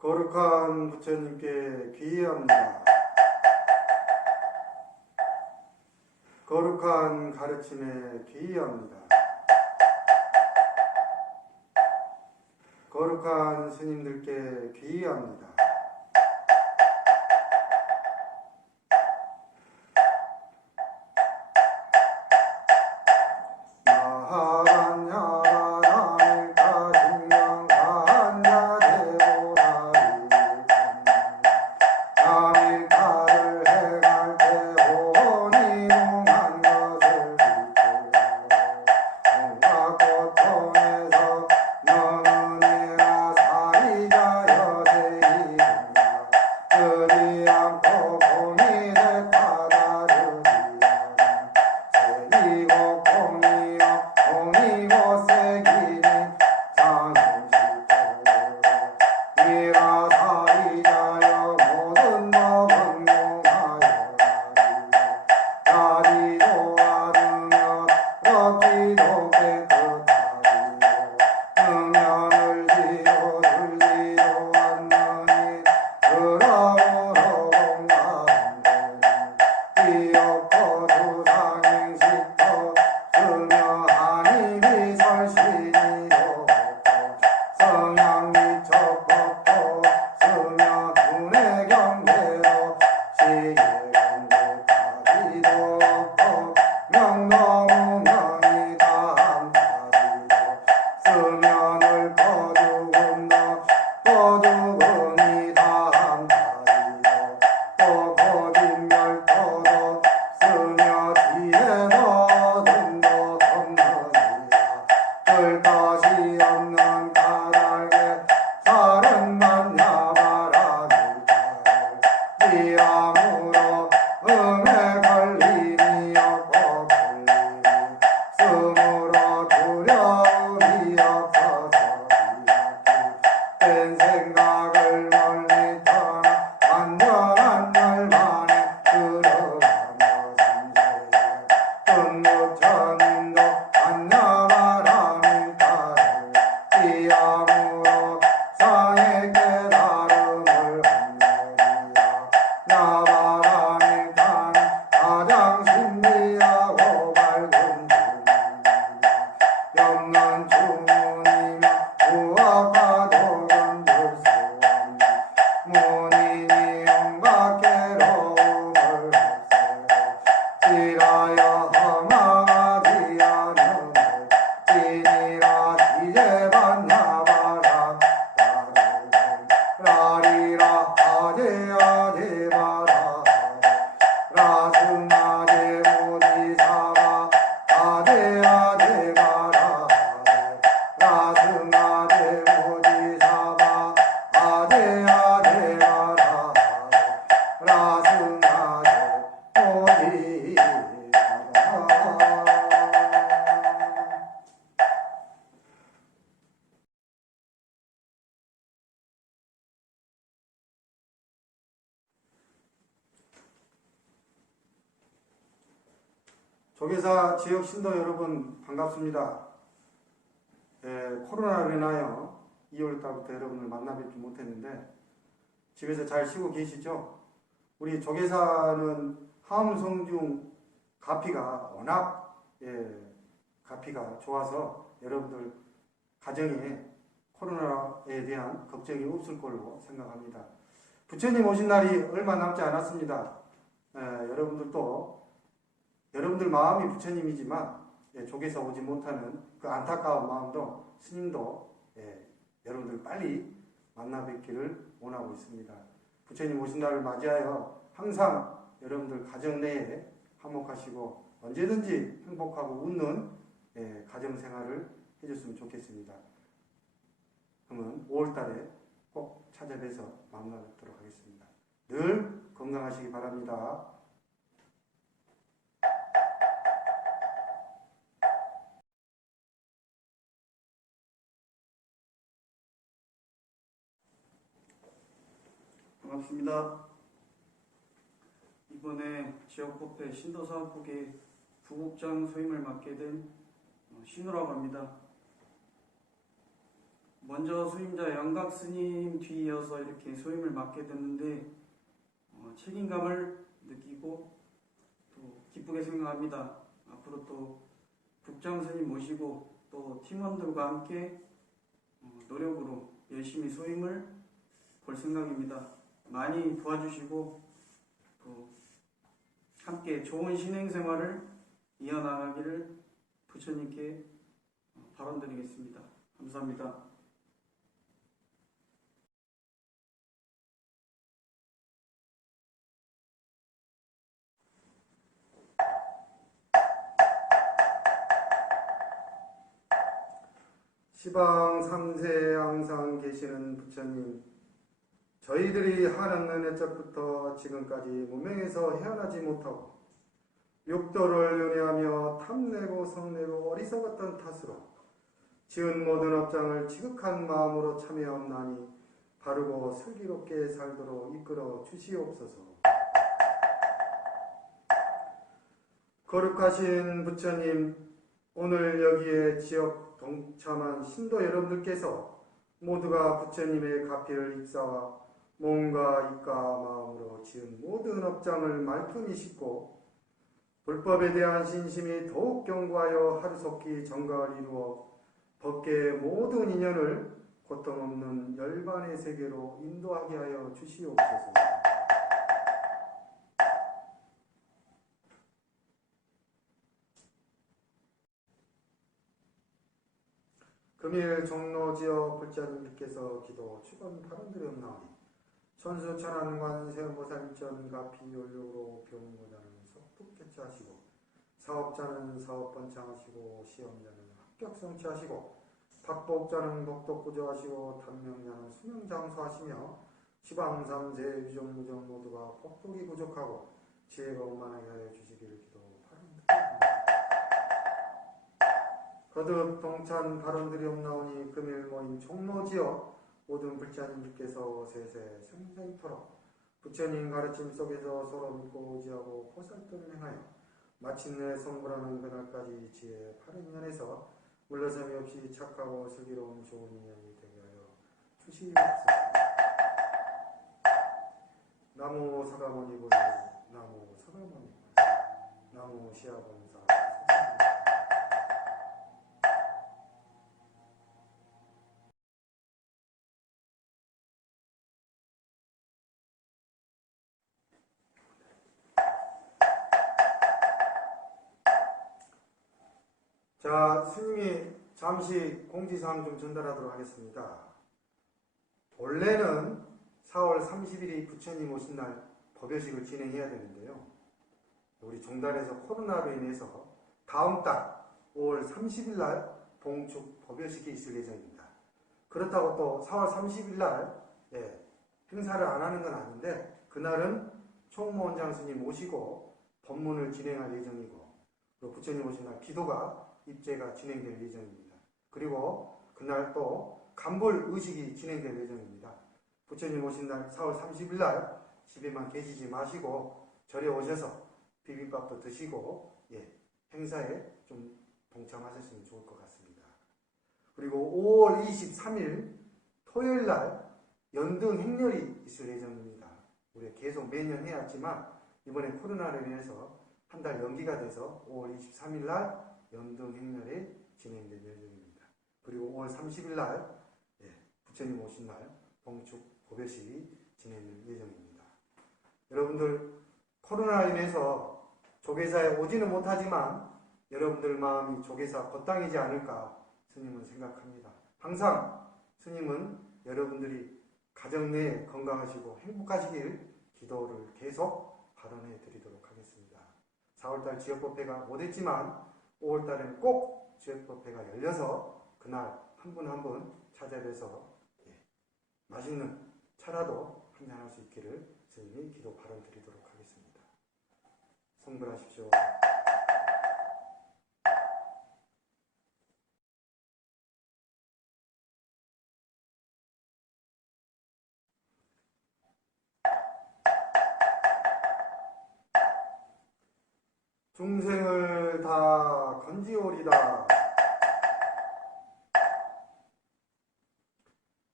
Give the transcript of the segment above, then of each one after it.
거룩한 부처님께 귀의합니다. 거룩한 가르침에 귀의합니다. 거룩한 스님들께 귀의합니다. 라리라 조계사 지역 신도 여러분 반갑습니다. 예, 코로나로 인하여 2월 달부터 여러분을 만나 뵙지 못했는데 집에서 잘 쉬고 계시죠? 우리 조계사는 하암성중 가피가 워낙 예, 가피가 좋아서 여러분들 가정에 코로나에 대한 걱정이 없을 걸로 생각합니다. 부처님 오신 날이 얼마 남지 않았습니다. 예, 여러분들도 여러분들 마음이 부처님이지만 예, 조개서 오지 못하는 그 안타까운 마음도 스님도 예, 여러분들 빨리 만나 뵙기를 원하고 있습니다. 부처님 오신 날을 맞이하여 항상 여러분들 가정 내에 화목하시고 언제든지 행복하고 웃는 예, 가정 생활을 해줬으면 좋겠습니다. 그러면 5월 달에 꼭 찾아뵈서 만나 뵙도록 하겠습니다. 늘 건강하시기 바랍니다. 반갑습니다. 이번에 지역협회 신도사업국의 부국장 소임을 맡게 된 어, 신우라고 합니다. 먼저 수임자 양각 스님 뒤이어서 이렇게 소임을 맡게 됐는데 어, 책임감을 느끼고 또 기쁘게 생각합니다. 앞으로 또 국장 스님 모시고 또 팀원들과 함께 어, 노력으로 열심히 소임을 볼 생각입니다. 많이 도와주시고 또 함께 좋은 신행 생활을 이어나가기를 부처님께 어, 발언드리겠습니다. 감사합니다. 시방 삼세 항상 계시는 부처님, 저희들이 하는 옛적부터 지금까지 무명에서 헤어나지 못하고 육도를 윤회하며 탐내고 성내고 어리석었던 탓으로 지은 모든 업장을 지극한 마음으로 참여하나니 바르고 슬기롭게 살도록 이끌어 주시옵소서. 거룩하신 부처님, 오늘 여기에 지역 동참한 신도 여러분들께서 모두가 부처님의 가피를 입사와 몸과 입과 마음으로 지은 모든 업장을 말끔히 씻고 불법에 대한 신심이 더욱 견고하여 하루속히 정각을 이루어 법계의 모든 인연을 고통 없는 열반의 세계로 인도하게 하여 주시옵소서. 금일 종로 지역 불자님께서 기도 축원 발언드렸나오니 천수 천안관 세음보살전 가피연력으로 병고자는 석북 개최하시고 사업자는 사업 번창하시고 시험자는 합격 성취하시고 박복자는 복덕 구조하시고 탐명자는 수명 장수하시며 지방삼세 유정무정 모두가 복덕이 부족하고 지혜가 원만하게 하여 주시기를 기도 바랍니다. 거듭 동찬 발언들이 없나오니 금일 모임 종로 지역 모든 불자님들께서 세세 생생토록 부처님 가르침 속에서 서로 믿고 의지하고 보살도를 행하여 마침내 성불하는 그날까지 지혜 바른 년에서 물러섬이 없이 착하고 슬기로운 좋은 인연이 되게 하여 주시옵소서. 나무 사가모니 보니 나무 사가모니 보니 나무 시아본 자, 스님이 잠시 공지사항 좀 전달하도록 하겠습니다. 원래는 4월 30일이 부처님 오신 날 법요식을 진행해야 되는데요. 우리 종단에서 코로나로 인해서 다음 달 5월 30일 날 봉축 법요식이 있을 예정입니다. 그렇다고 또 4월 30일 날 예, 행사를 안 하는 건 아닌데 그날은 총무원장 스님 오시고 법문을 진행할 예정이고 부처님 오신 날 기도가 입제가 진행될 예정입니다. 그리고 그날 또 간불 의식이 진행될 예정입니다. 부처님 오신 날 4월 30일 날 집에만 계시지 마시고 절에 오셔서 비빔밥도 드시고 예, 행사에 좀 동참하셨으면 좋을 것 같습니다. 그리고 5월 23일 토요일 날 연등 행렬이 있을 예정입니다. 우리가 계속 매년 해왔지만 이번에 코로나로 인해서 한 달 연기가 돼서 5월 23일 날 연등 행렬이 진행될 예정입니다. 그리고 5월 30일 날 예, 부처님 오신 날 봉축 고배식이 진행될 예정입니다. 여러분들 코로나로 인해서 조계사에 오지는 못하지만 여러분들 마음이 조계사 걷당이지 않을까 스님은 생각합니다. 항상 스님은 여러분들이 가정 내에 건강하시고 행복하시길 기도를 계속 발언해 드리도록 하겠습니다. 4월달 지역법회가 못했지만 5월 달에는 꼭 지역법회가 열려서 그날 한 분 한 분 찾아뵈서 예, 맛있는 차라도 한잔 할 수 있기를 스님이 기도 발언 드리도록 하겠습니다. 성불하십시오. 중생을 죄를 다 건지오리다.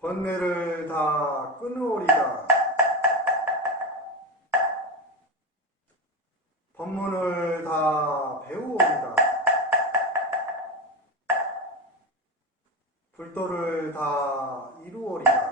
번뇌를 다 끊어오리다. 법문을 다 배우오리다. 불도를 다 이루오리다.